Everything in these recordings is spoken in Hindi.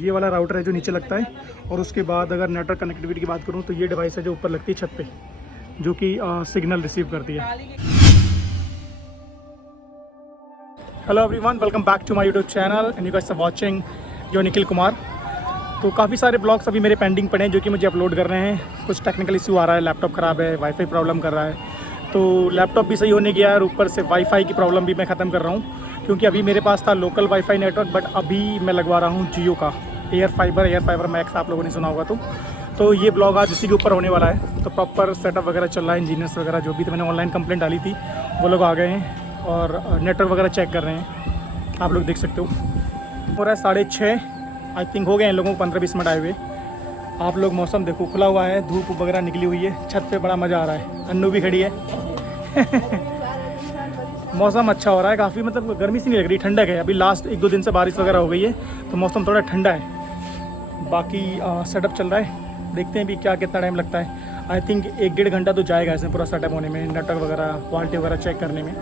ये वाला राउटर है जो नीचे लगता है, और उसके बाद अगर नेटवर्क कनेक्टिविटी की बात करूँ तो ये डिवाइस है जो ऊपर लगती है छत पे, जो कि सिग्नल रिसीव करती है। Hello everyone, welcome back to my YouTube channel and you guys are watching your Nikhil Kumar. तो काफ़ी सारे ब्लॉग्स अभी मेरे पेंडिंग पड़े हैं जो कि मुझे अपलोड करने हैं। कुछ टेक्निकल इशू आ रहा है, लैपटॉप ख़राब है, वाईफाई प्रॉब्लम कर रहा है, तो लैपटॉप भी सही होने गया और ऊपर से वाईफाई की प्रॉब्लम भी मैं ख़त्म कर रहा हूँ, क्योंकि अभी मेरे पास था लोकल वाईफाई नेटवर्क, बट अभी मैं लगवा रहा हूँ जियो का एयर फाइबर मैक्स, आप लोगों ने सुना होगा। तो ये ब्लॉग आज इसी के ऊपर होने वाला है। तो प्रॉपर सेटअप वगैरह चल रहा है, इंजीनियर्स वगैरह जो भी थे, मैंने ऑनलाइन कंप्लेंट डाली थी, वो लोग आ गए हैं और नेटवर्क वगैरह चेक कर रहे हैं। आप लोग देख सकते हो रहा है 6:30 आई थिंक हो गए हैं लोगों को 15-20 मिनट आए हुए। आप लोग मौसम देखो, खुला हुआ है, धूप वगैरह निकली हुई है, छत पे बड़ा मज़ा आ रहा है। अन्नू भी खड़ी है मौसम अच्छा हो रहा है काफ़ी, मतलब गर्मी सी नहीं लग रही, ठंडक है। अभी लास्ट 1-2 दिन से बारिश वगैरह हो गई है तो मौसम थोड़ा ठंडा है। बाकी सेटअप चल रहा है, देखते हैं भी क्या कितना टाइम लगता है। आई थिंक 1-1.5 घंटा तो जाएगा इसमें पूरा सेटअप होने में, नेटवर्क वगैरह क्वालिटी वगैरह चेक करने में।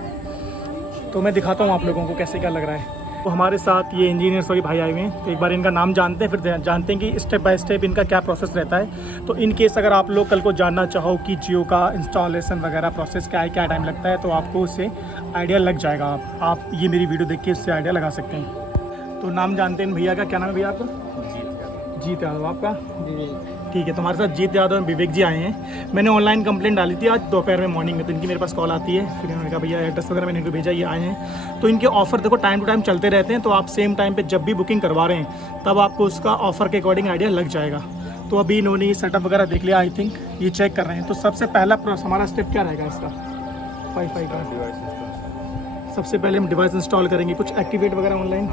तो मैं दिखाता हूँ आप लोगों को कैसे क्या लग रहा है। तो हमारे साथ ये इंजीनियर्स वाली भाई आए हुए हैं, तो एक बार इनका नाम जानते हैं, फिर जानते हैं कि स्टेप बाय स्टेप इनका क्या प्रोसेस रहता है। तो इन केस अगर आप लोग कल को जानना चाहो कि जियो का इंस्टॉलेशन वगैरह प्रोसेस क्या है, क्या टाइम लगता है, तो आपको उससे आइडिया लग जाएगा। आप ये मेरी वीडियो देख के उससे आइडिया लगा सकते हैं। तो नाम जानते हैं भैया का, क्या नाम है भैया आपका? जीत यादव। आपका? ठीक है, तो हमारे साथ जीत यादव और विवेक जी आए हैं। मैंने ऑनलाइन कंप्लेंट डाली थी आज दोपहर में, मॉर्निंग में, तो इनकी मेरे पास कॉल आती है, फिर इन्होंने कहा भैया एड्रेस वगैरह मैंने इनको भेजा, ये आए हैं। तो इनके ऑफ़र देखो टाइम टू टाइम चलते रहते हैं, तो आप सेम टाइम पे जब भी बुकिंग करवा रहे हैं तब आपको उसका ऑफ़र के अकॉर्डिंग आइडिया लग जाएगा। तो अभी इन्होंने ये सेटअप वगैरह देख लिया, आई थिंक ये चेक कर रहे हैं। तो सबसे पहला हमारा स्टेप क्या रहेगा इसका? वाईफाई का सबसे पहले हम डिवाइस इंस्टॉल करेंगे, कुछ एक्टिवेट वगैरह ऑनलाइन।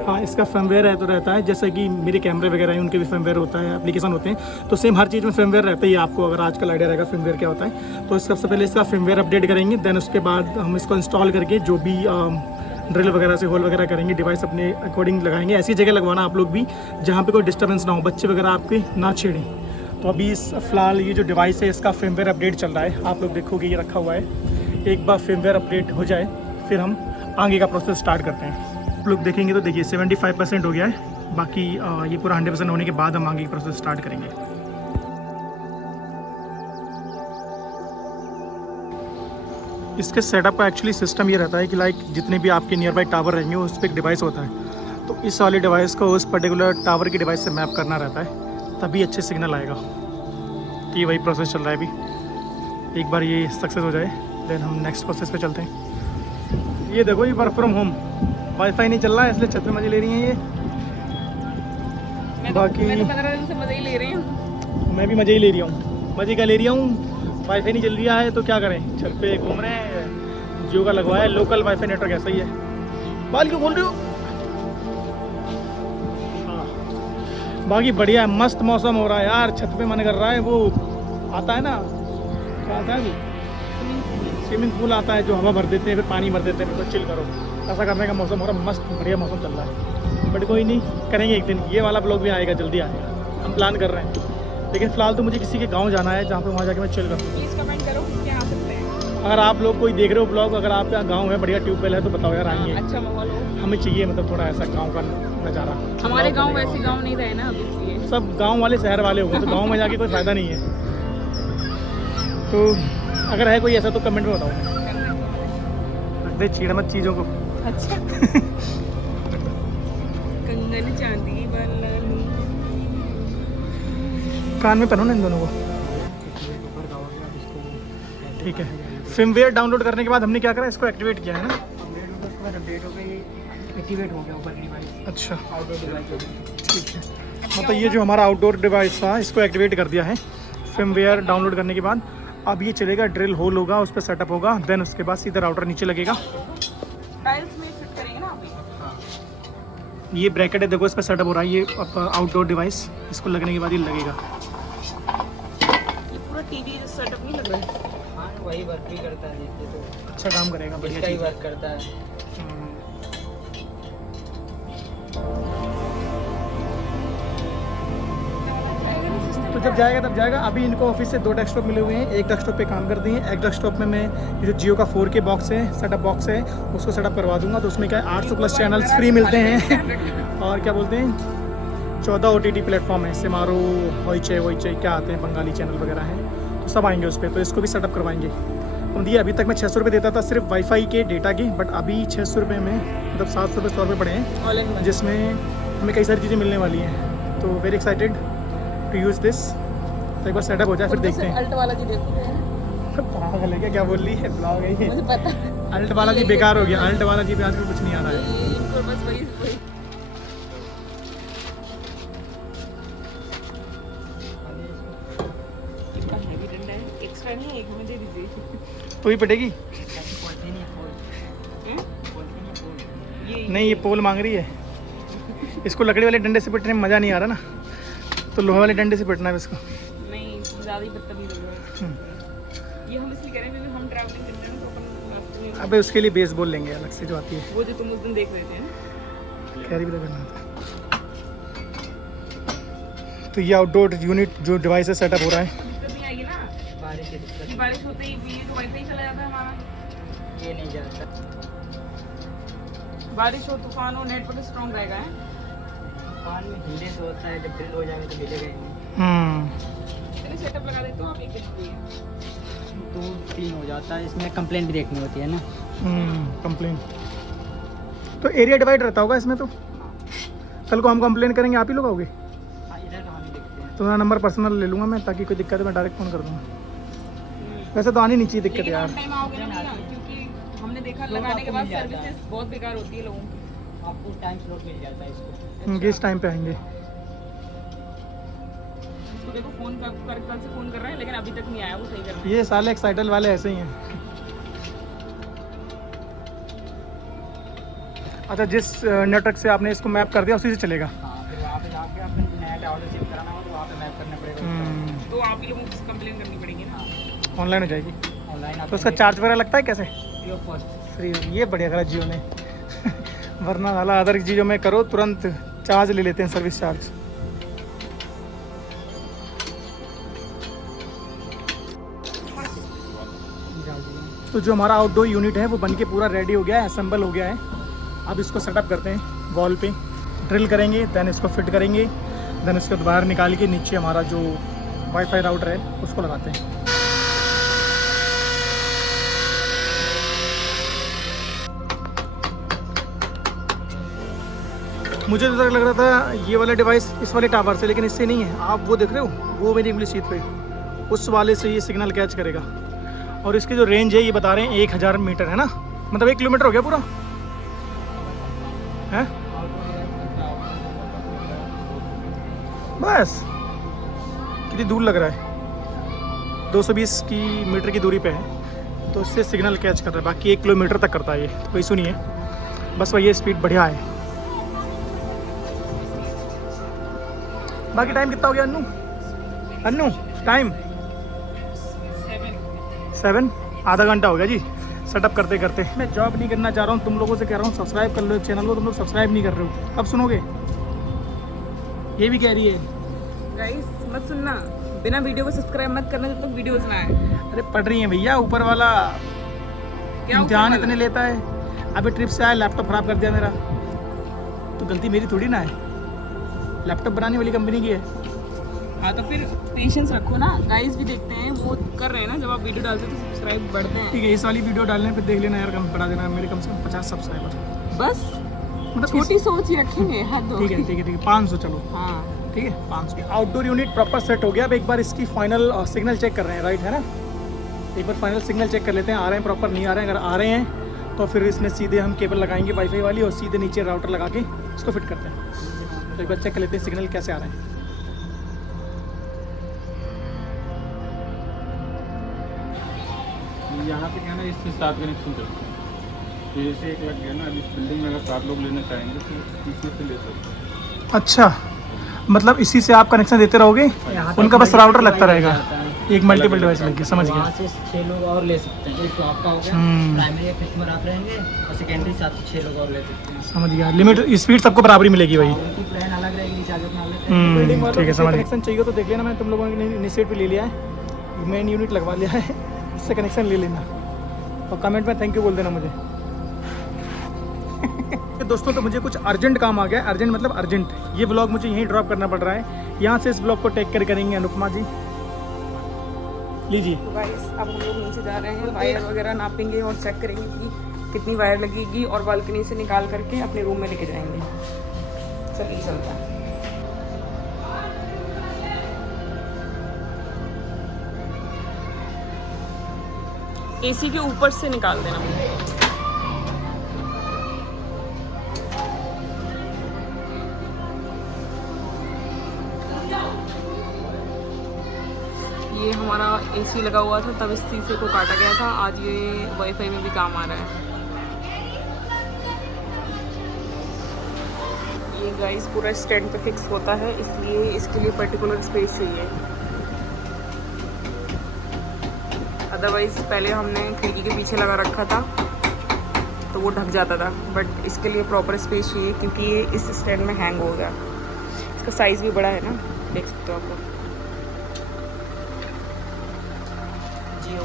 हाँ, इसका फर्मवेयर है तो रहता है, जैसे कि मेरे कैमरे वगैरह हैं उनके भी फर्मवेयर होता है, एप्लीकेशन होते हैं, तो सेम हर चीज़ में फर्मवेयर रहता है। आपको अगर आजकल आइडिया रहेगा फर्मवेयर क्या होता है। तो सबसे पहले इसका फर्मवेयर अपडेट करेंगे, देन उसके बाद हम इसको इंस्टॉल करके जो भी ड्रिल वगैरह से होल वगैरह करेंगे, डिवाइस अपने अकॉर्डिंग लगाएंगे। ऐसी जगह लगवाना आप लोग भी जहाँ पर कोई डिस्टर्बेंस ना हो, बच्चे वगैरह आपके ना छेड़ें। तो अभी इस फिलहाल ये जो डिवाइस है इसका फर्मवेयर अपडेट चल रहा है, आप लोग देखोगे ये रखा हुआ है। एक बार फर्मवेयर अपडेट हो जाए फिर हम आगे का प्रोसेस स्टार्ट करते हैं। आप लोग देखेंगे तो देखिए 75% हो गया है, बाकी ये पूरा 100% होने के बाद हम आगे की प्रोसेस स्टार्ट करेंगे। इसके सेटअप का एक्चुअली सिस्टम ये रहता है कि लाइक जितने भी आपके नियर बाई टावर रहेंगे उस पर एक डिवाइस होता है, तो इस वाले डिवाइस को उस पर्टिकुलर टावर की डिवाइस से मैप करना रहता है, तभी अच्छे सिग्नल आएगा। तो ये वही प्रोसेस चल रहा है अभी। एक बार ये सक्सेस हो जाए देन हम नेक्स्ट प्रोसेस पे चलते हैं। ये देखो, ये वर्क फ्रॉम होम, वाईफाई नहीं चल रहा है इसलिए छत पे मजे ले रही हैं ये। बाकी मैं तो 15 दिन से मजे ही ले रही हूँ। मैं भी मजे ही ले रही हूँ। मजे क्या ले रही हूँ, वाईफाई नहीं चल रहा है तो क्या करें, छत पे घूम रहे हैं। जियो का लगवाया है, लोकल वाईफाई नेटवर्क ऐसा ही है। बाल क्यों बोल रहे हो? हाँ, बाकी बढ़िया है, मस्त मौसम हो रहा है यार। छत पे मन कर रहा है, वो आता है ना, क्या आता है वो, स्विमिंग पूल आता है जो हवा भर देते हैं फिर पानी भर देते हैं, फिर चिल करो, ऐसा करने का मौसम हो रहा है। मस्त बढ़िया मौसम चल रहा है, बट कोई नहीं, करेंगे एक दिन। ये वाला ब्लॉग भी आएगा, जल्दी आएगा, हम प्लान कर रहे हैं। लेकिन फिलहाल तो मुझे किसी के गांव जाना है जहाँ पे वहाँ जाके मैं चिल करूँ। प्लीज़ कमेंट करो किसके आ सकते हैं। अगर आप लोग कोई देख रहे हो ब्लॉग, अगर आपके यहाँ गाँव है, बढ़िया ट्यूबवेल है, तो बताओ यार, आएंगे। अच्छा माहौल हो, हमें चाहिए मतलब थोड़ा ऐसा गाँव का नज़ारा। हमारे गाँव वैसे गाँव नहीं रहे ना अब, इसलिए सब गाँव वाले शहर वाले हो गए, तो गाँव में जाके कोई फ़ायदा नहीं है। तो अगर है कोई ऐसा तो कमेंट में बताओ। दे छीड़ मत चीज़ों को। अच्छा कंगन चांदी वाला कान में पहनो ना इन दोनों को। ठीक है, फर्मवेयर डाउनलोड करने के बाद हमने क्या करा, इसको एक्टिवेट किया है ना। अपडेट हो गई, एक्टिवेट हो गया ऊपर डिवाइस। अच्छा, आउटडोर डिवाइस। ठीक है, मतलब ये जो हमारा आउटडोर डिवाइस था इसको एक्टिवेट कर दिया है फर्मवेयर डाउनलोड करने के बाद। अब ये चलेगा, ड्रिल होल होगा, उस पर सेटअप होगा, देन उसके बाद सीधा राउटर नीचे लगेगा। टाइल्स में फिट करेंगे ना अभी। ये ब्रैकेट है देखो, इस पर सेटअप हो रहा है ये आउटडोर डिवाइस, इसको लगने के बाद ये लगेगा। ये पूरा टीवी सेटअप नहीं लग रहा है। हाँ, वही वर्क भी करता है, ये तो अच्छा काम करेगा, बढ़िया इसका ही चीज़ है। वर्क करता है। तो जब जाएगा तब जाएगा। अभी इनको ऑफिस से 2 डेस्कटॉप मिले हुए हैं, एक डेस्कटॉप पे काम करते हैं, एक डेस्कटॉप में मैं ये जो जियो का 4K बॉक्स है, सेटअप बॉक्स है, उसको सेटअप करवा दूंगा। तो उसमें क्या 800+ चैनल्स फ्री मिलते हैं और क्या बोलते हैं, 14 OTT प्लेटफॉर्म है, सिमारो, होइचे वोइचे क्या आते हैं, बंगाली चैनल वगैरह हैं, तो सब आएंगे उस पर। तो इसको भी सेटअप करवाएंगे। तो ये अभी तक मैं 600 रुपये देता था सिर्फ वाईफाई के डेटा के, बट अभी 600 रुपये में मतलब 700 रुपये 100 रुपये पड़े हैं ऑल इन वन। जिसमें हमें कई सारी चीज़ें मिलने वाली हैं। तो very excited to use this. तो एक बार सेटअप हो जाए फिर देखते हैं। अल्ट वाला जी देखो, पागल है क्या बोल रही है, ब्लॉग है ये। मुझे पता है। अल्ट वाला जी बेकार हो गया, अल्ट वाला जी पे आजकल कुछ नहीं आ रहा है। इनको बस वही कितना हैवी डंडा है, एक्स्ट्रा नहीं है, एक मुझे दीजिए। तो ही पटेगी ये नहीं, ये पोल मांग रही है। इसको लकड़ी वाले डंडे से पिटने में मज़ा नहीं आ रहा ना, तो लोहे वाले डंडे से पिटना है इसको। नहीं, ज़्यादा ही बदतमीज हो गया। ये हम इसलिए कह रहे हैं क्योंकि हम ट्रैवलिंग करते हैं ना, तो अपन रास्ते में अबे उसके लिए बेस बॉल लेंगे अलग से जो आती है, वो जो तुम उस दिन देख रहे थे ना, कैरी भी तो करना था। तो ये आउटडोर यूनिट जो डिवाइस है सेटअप हो रहा है। दिक्कत नहीं आएगी ना बारिश की दिक्कत कि बारिश होते ही भी तो वाईफाई चला जाता है हमारा। ये नहीं जाता। बारिश हो, तूफान हो, नेटवर्क स्ट्रॉन्ग रहेगा है। पान में ढीले से होता है, जब ड्रिल हो जाएगा तो मिलेगा ही नहीं। चलिए सेटअप लगा देते हो आप, एक दिन 2-3 हो जाता है। इसमें कंप्लेंट भी देखनी होती है ना। कंप्लेन तो एरिया डिवाइड रहता होगा इसमें। तो कल को हम कंप्लेन करेंगे, आप ही लोग आओगे? हाँ, इधर तो हम ही देखते हैं। तुम्हारा नंबर पर्सनल ले लूँगा मैं, ताकि कोई दिक्कत है मैं डायरेक्ट फ़ोन कर दूँगा। वैसे तो आनी नहीं चाहिए दिक्कत लेकिन यार। ऑन टाइम आओगे ना भैया, क्योंकि हमने देखा लोग लगाने के आपको बाद मिल जाता है। सर्विसेज बहुत बेकार होती है लोगों की। आपको टाइम स्लॉट मिल जाता है इसको। किस टाइम पे आएंगे? इसको देखो फोन कल से फोन कर रहा है, लेकिन अभी तक नहीं आया, वो सही कर रहा है। ये साले एक्साइटल वाले ऐसे ही हैं। अच्छा, जिस नेटवर्क से आपने इसको मैप कर दिया उसी से चलेगा। हाँ, फिर वहाँ पे जाके आपने नया ऑर्डर शिफ्ट कराना हो तो वहाँ पे मैप करना पड़ेगा। तो आप ही लोगों को कंप्लेन करनी पड़ेगी ना। ऑनलाइन हो जाएगी। ऑनलाइन तो उसका चार्ज वगैरह लगता है कैसे? Free of cost. फ्री। ये बढ़िया करा जियो ने। वरना वाला अदर चीज़ों में करो तुरंत चार्ज ले लेते हैं, सर्विस चार्ज। तो जो हमारा आउटडोर यूनिट है वो बन के पूरा रेडी हो गया है, असेंबल हो गया है। अब इसको सेटअप करते हैं, वॉल पे ड्रिल करेंगे, देन इसको फिट करेंगे, देन इसको बाहर निकाल के नीचे हमारा जो वाईफाई राउटर है उसको लगाते हैं। मुझे तो लग रहा था ये वाला डिवाइस इस वाले टावर से, लेकिन इससे नहीं है। आप वो देख रहे हो, वो मेरी इंग्लिश सीट पे, उस वाले से ये सिग्नल कैच करेगा। और इसकी जो रेंज है ये बता रहे हैं 1000 मीटर है ना, मतलब 1 किलोमीटर हो गया पूरा है बस। कितनी दूर लग रहा है, 220 मीटर की दूरी पे है, तो इससे सिग्नल कैच कर रहा है। बाकी 1 किलोमीटर तक करता है ये, तो कोई इशू नहीं है। बस वही स्पीड बढ़िया है। बाकी टाइम कितना हो गया अन्नू? अन्नू टाइम 7, आधा घंटा हो गया जी सेटअप करते करते। मैं जॉब नहीं करना चाह रहा हूँ, तुम लोगों से कह रहा हूँ सब्सक्राइब कर लो चैनल को। तुम लोग सब्सक्राइब नहीं कर रहे हो, कब सुनोगे? ये भी कह रही है गाइस मत सुनना, बिना वीडियो को सब्सक्राइब मत करना जब तक वीडियोस ना आए। अरे पढ़ रही है भैया, ऊपर वाला क्या इम्तिहान ऊपर इतने लेता है। अभी ट्रिप से आया, लैपटॉप ख़राब कर दिया मेरा, तो गलती मेरी थोड़ी ना है, लैपटॉप बनाने वाली कंपनी की है। हाँ तो फिर पेशेंस रखो ना, गाइस भी देखते हैं, वो कर रहे हैं ना, जब आप वीडियो डालते हो तो सब्सक्राइब बढ़ते हैं। ठीक है, इस वाली वीडियो डालने पे देख लेना यार, कम बढ़ा देना मेरे कम से कम 50 सब्सक्राइबर। बस मतलब छोटी सोच ही रखेंगे, हद हो ठीक है ठीक है ठीक है, 500 चलो। हाँ ठीक है 500। आउटडोर यूनिट प्रॉपर सेट हो गया। अब एक बार इसकी फाइनल सिग्नल चेक कर रहे हैं, राइट है ना? एक बार फाइनल सिग्नल चेक कर लेते हैं, आ रहे हैं प्रॉपर, नहीं आ रहे हैं। अगर आ रहे हैं तो फिर इसमें सीधे हम केबल लगाएंगे वाईफाई वाली, और सीधे नीचे राउटर लगा के इसको फिट करते हैं। तो एक बार चेक कर लेते हैं सिग्नल कैसे आ रहे हैं। यहाँ पे क्या है ना, इससे 7 कनेक्शन चलते हैं। तो जैसे 1 लग गया ना, अब इस बिल्डिंग में अगर 7 लोग लेना चाहेंगे तो इसमें से ले सकते हैं। अच्छा, मतलब इसी से आप कनेक्शन देते रहोगे, यहाँ पे उनका बस multiple राउटर लगता device रहेगा, आता है। एक मल्टीपल डिवाइस लग गया, समझ वहाँ गया। से 6 लोग और ले सकते हैं। एक तो आपका हो गया, प्राइमरी कस्टमर आप रहेंगे, और सेकेंडरी साथ 6 लोग और ले सकते हैं। समझ गया, लिमिट स्पीड सबको बराबरी मिलेगी भाई। उनकी प्लान अलग रहेगी, रिचार्ज अपना अलग रहेगा। ठीक है समझ गया। कनेक्शन चाहिए तो देख लेना, मैं तुम लोगों ने इनिशिएट भी ले लिया है, मेन यूनिट लगवा लिया है, इससे कनेक्शन ले लेना और कमेंट में थैंक यू बोल देना मुझे। दोस्तों तो मुझे कुछ अर्जेंट काम आ गया, अर्जेंट मतलब अर्जेंट। ये व्लॉग मुझे यहीं ड्रॉप करना पड़ रहा है, यहाँ से इस व्लॉग को टेक केयर करेंगे अनुपमा जी। लीजिए। तो गाइस अब हम लोग नीचे जा रहे हैं, वायर वगैरह नापेंगे और चेक करेंगे कि कितनी वायर लगेगी और बालकनी से निकाल करके अपने रूम में लेके जाएंगे। चलिए चलता है। एसी के ऊपर से निकाल देना। ये हमारा एसी लगा हुआ था तब इस शीशे को काटा गया था, आज ये वाईफाई में भी काम आ रहा है। ये गाइस पूरा स्टैंड पे फिक्स होता है, इसलिए इसके लिए पर्टिकुलर स्पेस चाहिए। अदरवाइज पहले हमने खिड़की के पीछे लगा रखा था तो वो ढक जाता था, बट इसके लिए प्रॉपर स्पेस चाहिए क्योंकि ये इस स्टैंड में हैंग हो गया। इसका साइज़ भी बड़ा है ना, देख सकते हो आप लोग। जियो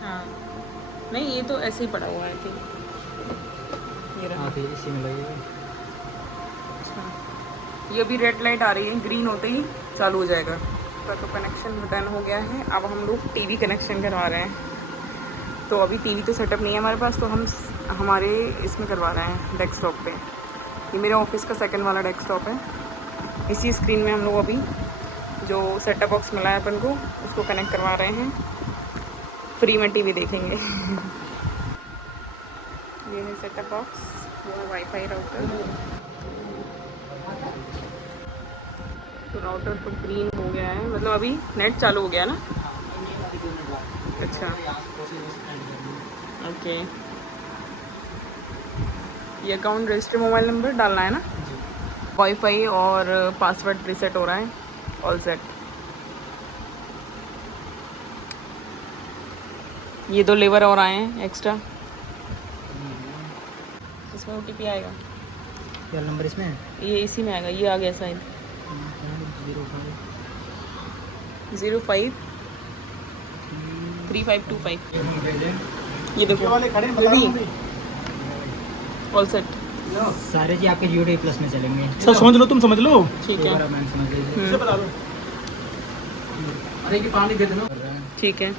हाँ, नहीं ये तो ऐसे ही पड़ा हुआ है। ये रहा। हाँ फिर इसी में लगेगा। अच्छा, ये अभी रेड लाइट आ रही है, ग्रीन होते ही चालू हो जाएगा। तो कनेक्शन डन हो गया है। अब हम लोग टीवी कनेक्शन करवा रहे हैं। तो अभी टीवी तो सेटअप नहीं है हमारे पास, तो हम हमारे इसमें करवा रहे हैं डेस्कटॉप पे। ये मेरे ऑफिस का सेकंड वाला डेस्कटॉप है। इसी स्क्रीन में हम लोग अभी जो सेटअप बॉक्स मिला है अपन को उसको कनेक्ट करवा रहे हैं। फ्री में टीवी देखेंगे। ये है सेटअप बॉक्स, वो है वाईफाई राउटर। तो राउटर तो ग्रीन हो गया है, मतलब अभी नेट चालू हो गया ना। अच्छा ओके। ये अकाउंट रजिस्टर मोबाइल नंबर डालना है ना। वाईफाई और पासवर्ड रीसेट हो रहा है, ऑल सेट। ये 2 लेवर और आए हैं एक्स्ट्रा। इसमें OTP आएगा। क्या नंबर इसमें है? ये इसी में आएगा, ये आ गया शायद 05 3525। ये देखो वाले खड़े हैं, बता रहा हूँ। All set. सारे जी आपके Jio TV Plus में चलेंगे। सर समझ लो, तुम समझ लो। ठीक है, मैम समझ लीजिए। इसे बता दो। अरे कि पानी दे देना। ठीक है।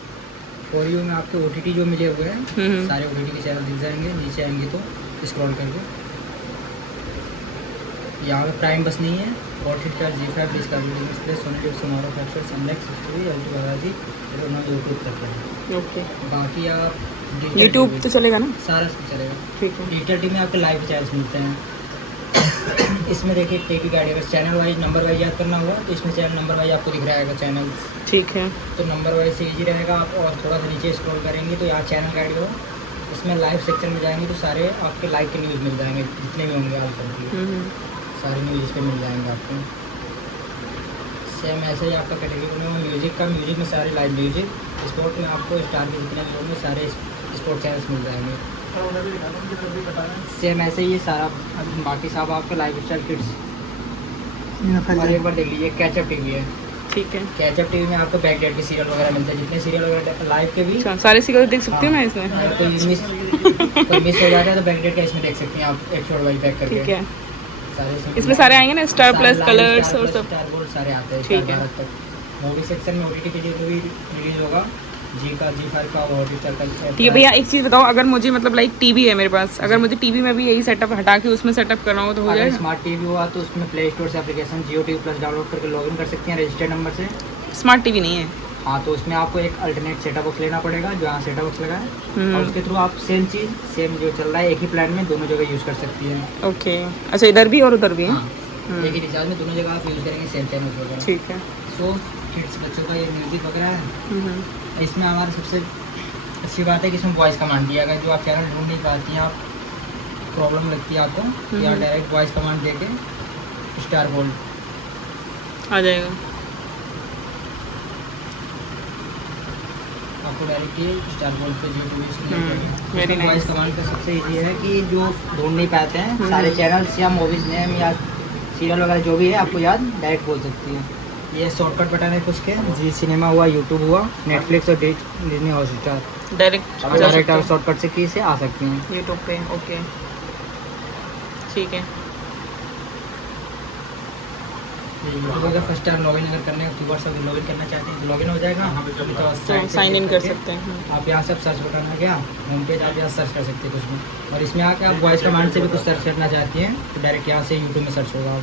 फॉर यू में आपके OTT जो मिले हुए हैं सारे OTT के चैनल दिख जाएंगे। नीचे आएंगे तो स्क्रॉल करके यहाँ पे प्राइम बस नहीं है। Hotstar, G5, Discovery, display, Sony Liv, सोनारो, फैक्टर, सनलाइट, LG बालाजी और ना यूट्यूब तक है। ओके, बाकी आप यूट्यूब तो चलेगा ना। सारा चलेगा। ठीक है। डिजिटल टीवी में आपके लाइव चार्ज मिलते हैं। इसमें देखिए टीवी गाइड, अगर चैनल वाइज नंबर वाइज याद करना होगा तो इसमें चैनल नंबर वाइज आपको दिख रहेगा चैनल। ठीक है। तो नंबर वाइज से ईजी रहेगा। आप और थोड़ा सा नीचे स्क्रॉल करेंगे तो यहाँ चैनल गाइड हो, इसमें लाइव सेक्शन में जाएंगे तो सारे आपके लाइव के न्यूज़ मिल जाएंगे, जितने भी होंगे आज तक के सारे न्यूज़ इस पर मिल जाएंगे आपको। सेम ऐसे ही आपका कैटेगरी में म्यूज़िक का, म्यूज़िक में सारे लाइव म्यूज़िक, स्पोर्ट में आपको स्टार के जितने भी होंगे सारे स्पोर्ट चैनल्स मिल जाएंगे। सेम ऐसे ही ये सारा बाकी सब आपके लाइफ स्टाइल किड्स। और एक बार देख लीजिए कैचअप टीवी है। ठीक है। कैचअप टीवी में आपको बैक डेट के सीरियल वगैरह मिलते हैं, जितने सीरियल वगैरह लाइव के भी। अच्छा, सारे सीरियल देख सकती हूँ मैं इसमें। कोई मिस हो जाता है तो बैक डेट का इसमें देख सकते हैं आप, एपिसोड वाइज बैक करके। ठीक है। सारे इसमें सारे आएंगे ना, स्टार प्लस, कलर्स और सब। स्टार गोल्ड सारे आते हैं। ठीक है। मूवी सेक्शन में OTT के लिए भी रिलीज होगा, G5 का और हॉटस्टार का। ठीक है भैया, एक चीज़ बताओ, अगर मुझे मतलब लाइक टीवी है मेरे पास, अगर मुझे टीवी में भी यही सेटअप हटा के उसमें सेटअप करना हो तो हो अगर जाएगा? स्मार्ट टीवी हुआ तो उसमें प्ले स्टोर से application Jio TV Plus download करके लॉगिन कर सकते हैं रजिस्टर्ड नंबर से। स्मार्ट टीवी नहीं है। हाँ, तो उसमें आपको एक अल्टरनेट सेटअप बॉक्स लेना पड़ेगा, जो यहाँ सेटअप बॉक्स लगा है, और उसके थ्रू आप सेम चीज़, सेम जो चल रहा है एक ही प्लान में दोनों जगह यूज़ कर सकती हैं। ओके, अच्छा इधर भी और उधर भी है। हाँ, एक ही रिचार्ज में दोनों जगह आप यूज़ करेंगे सेम चैनल वगैरह। ठीक है। सो किड्स बच्चों का ये म्यूज़िक वगैरह है। इसमें हमारी सबसे अच्छी बात है कि इसमें वॉइस कमांड दिया गया, जो आप चैनल ढूंढ नहीं पाती हैं, आप प्रॉब्लम लगती है आपको, या डायरेक्ट वॉइस कमांड दे के स्टार गोल्ड आ जाएगा। आपको डायरेक्ट ये स्टार गोल्ड पे वेरी नाइस। वॉइस कमांड का सबसे ईजी है कि जो ढूंढ नहीं पाते हैं सारे चैनल्स या मूवीज़ नेम या सीरियल वगैरह जो भी है आपको याद डायरेक्ट बोल सकती है। ये शॉर्टकट बटन है कुछ के, जी सिनेमा हुआ, यूट्यूब हुआ, नेटफ्लिक्स और डिज्नी हॉटस्टार, डायरेक्ट आप शॉर्टकट से की से आ सकती हैं यूट्यूब पे। ओके, ठीक है। यूट्यूब अगर फर्स्ट टाइम लॉगिन अगर करने कीवर्ड से लॉगिन करना चाहते हैं तो लॉगिन हो जाएगा, तो साइन इन कर सकते हैं। आप यहाँ से सर्च बटन आ गया, होम पेज आप यहाँ सर्च कर सकते हैं कुछ में, और इसमें आके आप वॉइस कमांड से भी कुछ सर्च करना चाहती हैं तो डायरेक्ट यहाँ से यूट्यूब में सर्च होगा।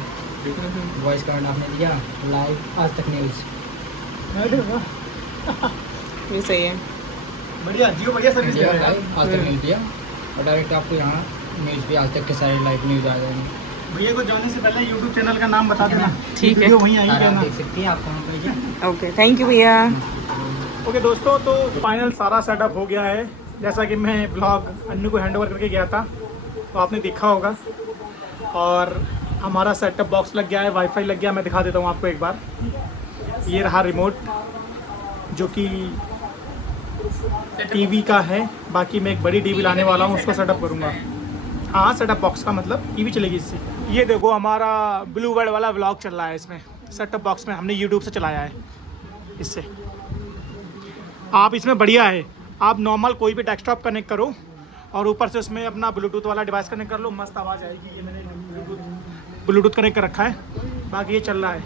वॉइस कमांड आपने दिया, लाइव आज तक न्यूज़, ये सही है, बढ़िया, जियो बढ़िया सर्विस दे रहा है। लाइव आज तक न्यूज़ दिया, और डायरेक्ट आपको यहाँ न्यूज़ भी आज तक के सारे लाइव न्यूज़ आ जाएंगे। भैया को जाने से पहले यूट्यूब चैनल का नाम बता देना। ठीक है। वीडियो वहीं आई सारा आप रहना। देख सकती हैं, आपको वहाँ पे ओके, थैंक यू भैया। ओके दोस्तों, तो फाइनल सारा सेटअप हो गया है। जैसा कि मैं ब्लॉग अन्नू को हैंड ओवर करके गया था तो आपने देखा होगा, और हमारा सेटअप बॉक्स लग गया है, वाईफाई लग गया। मैं दिखा देता हूँ आपको एक बार। ये रहा रिमोट जो कि टीवी का है। बाकी मैं एक बड़ी टीवी लाने वाला हूँ, उसको सेटअप करूँगा। हाँ, सेटअप बॉक्स का मतलब टीवी चलेगी इससे। ये देखो हमारा ब्लू बर्ड वाला व्लॉग चल रहा है इसमें, सेटअप बॉक्स में हमने यूट्यूब से चलाया है इससे। आप इसमें बढ़िया है, आप नॉर्मल कोई भी डेस्कटॉप कनेक्ट करो और ऊपर से उसमें अपना ब्लूटूथ वाला डिवाइस कनेक्ट कर लो, मस्त आवाज़ आएगी। ये मैंने ब्लूटूथ कनेक्ट कर रखा है, बाकी ये चल रहा है।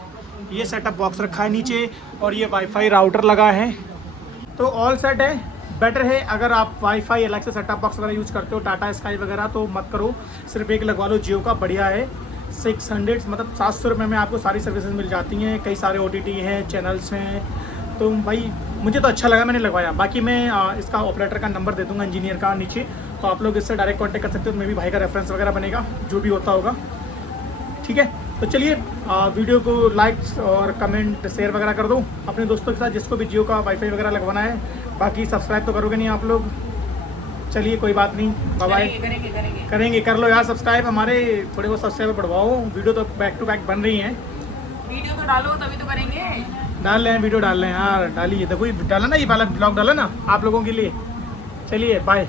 ये सेटअप बॉक्स रखा है नीचे, और ये वाईफाई राउटर लगा है। तो ऑल सेट है। बेटर है अगर आप वाईफाई अलग से सेटअप बॉक्स वगैरह यूज़ करते हो, टाटा स्काई वगैरह, तो मत करो, सिर्फ एक लगवा लो जियो का, बढ़िया है। 600 मतलब 700 रुपये में आपको सारी सर्विसेज मिल जाती हैं। कई सारे OTT हैं, चैनल्स हैं, तो भाई मुझे तो अच्छा लगा, मैंने लगवाया। बाकी मैं इसका ऑपरेटर का नंबर दे दूँगा, इंजीनियर का, नीचे, तो आप लोग इससे डायरेक्ट कॉन्टैक्ट कर सकते हो। तो मैं भी भाई का रेफरेंस वगैरह बनेगा, जो भी होता होगा। ठीक है, तो चलिए वीडियो को लाइक और कमेंट शेयर वगैरह कर दो अपने दोस्तों के साथ, जिसको भी जियो का वाईफाई वगैरह लगवाना है। बाकी सब्सक्राइब तो करोगे नहीं आप लोग, चलिए कोई बात नहीं, बाय बाय। करेंगे, कर लो यार सब्सक्राइब, हमारे थोड़े बहुत सब्सक्राइबर बढ़वाओ। वीडियो तो बैक टू बैक बन रही हैं, वीडियो तो डालो तभी तो करेंगे। डाल रहे हैं, वीडियो डाल रहे हैं यार, डालिए। देखो ये डाला ना, ये वाला ब्लॉग डाला ना आप लोगों के लिए। चलिए बाय।